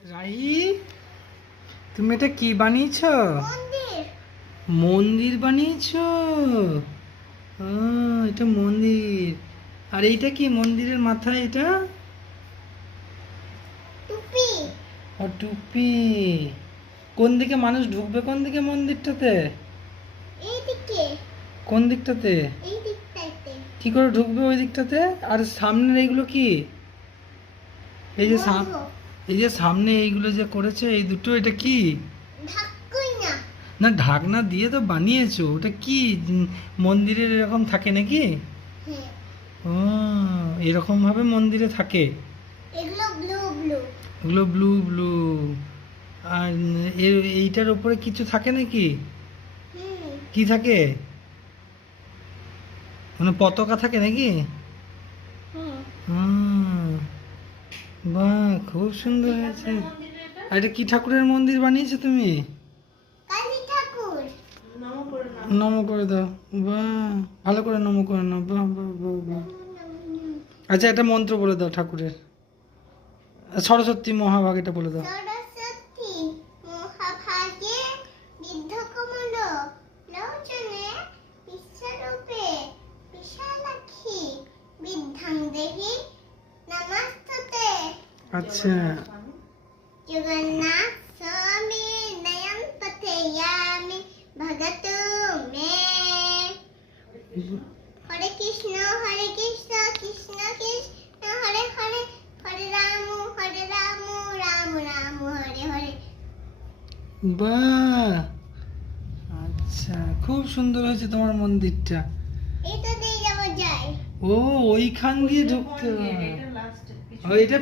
রাহি, তুমি এটা কি বানিয়েছো? মন্দির বানিয়েছো? এটা মন্দির। আর এইটা কি মন্দিরের মাথায়? এটা টুপি। ও টুপি। কোন দিকে মানুষ ঢুকবে? কোন দিকে মন্দিরটাতে? এইদিকে। কোন দিকটাতে? এই দিকটাতে। কি করে ঢুকবে ওই দিকটাতে? আর সামনের এইগুলো কি? এই যে বন্ধ। এই যে সামনে এইগুলো যে করেছে এই দুটো, এটা কি? ঢাকুই না। না, ঢাকনা দিয়ে তো বানিয়েছো। ওটা কি মন্দিরের এরকম থাকে নাকি? হ্যাঁ। ও, এরকম ভাবে মন্দিরে থাকে। এগুলো ব্লু ব্লু। ওগুলো ব্লু ব্লু। আর এইটার উপরে কিছু থাকে নাকি? হুম। কি থাকে? মানে পতাকা থাকে নাকি? হুম। হুম। বাহ, খুব সুন্দর হয়েছে। আর এটা কি ঠাকুরের মন্দির বানিয়েছো তুমি? কালী ঠাকুর। নম করে দাও। বাহ, ভালো করে নম করে নাও। বাহ বাহ বাহ বাহ। আচ্ছা, একটা মন্ত্র বলে দাও ঠাকুরের। সরস্বতী মহাভাগ এটা বলে দাও। সরস্বতী মহাভাগে বিদ্ধকমল লোচনে বিশ্বরূপে বিশালাক্ষী বিদ্যাং দেহি নমস্তুতে। আচ্ছা, জগন্নাথ স্বামী নয়ন পথেয়ামি ভগতু মে। হরে কৃষ্ণ কৃষ্ণ কৃষ্ণ হরে হরে, হরে রাম রাম রাম হরে হরে। বাহ। আচ্ছা, খুব সুন্দর হয়েছে তোমার মন্দিরটা। এটা দিয়ে যাওয়া যায়। ও, ওইখান দিয়ে ঢুকতে হয়। ও, এটা